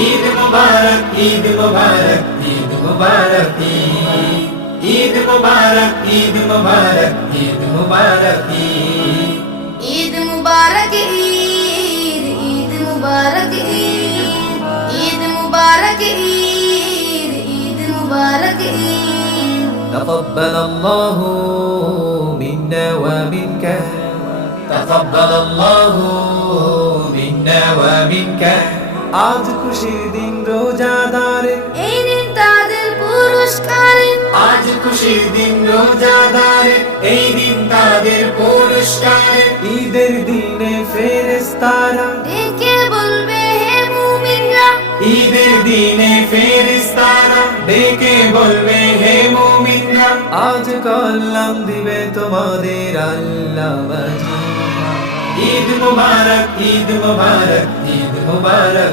ঈদ মুবারক ঈদ মুবারক ঈদ মুবারক ঈদ মুবারক ঈদ মুবারক ঈদ মুবারক ঈদ মুবারক ঈদ ঈদ মুবারক ঈদ ঈদ মুবারক ঈদ ঈদ মুবারক ঈদ تقبل الله منا ومنك تقبل الله منا ومنك আজ খুশির দিন রোজাদারের এই দিন তাদের পুরস্কারের আজ খুশির দিন রোজাদারের এই দিন তাদের পুরস্কারের ঈদের দিনে ফেরেশতারা ডেকে বলবে হে মুমিনরা ঈদের দিনে ফেরেশতারা ডেকে বলবে হে মুমিনরা আজ কল্যাণ দিবে তোমাদের আল্লাহ মাজি ঈদ মুবারক ঈদ মুবারক ঈদ মুবারক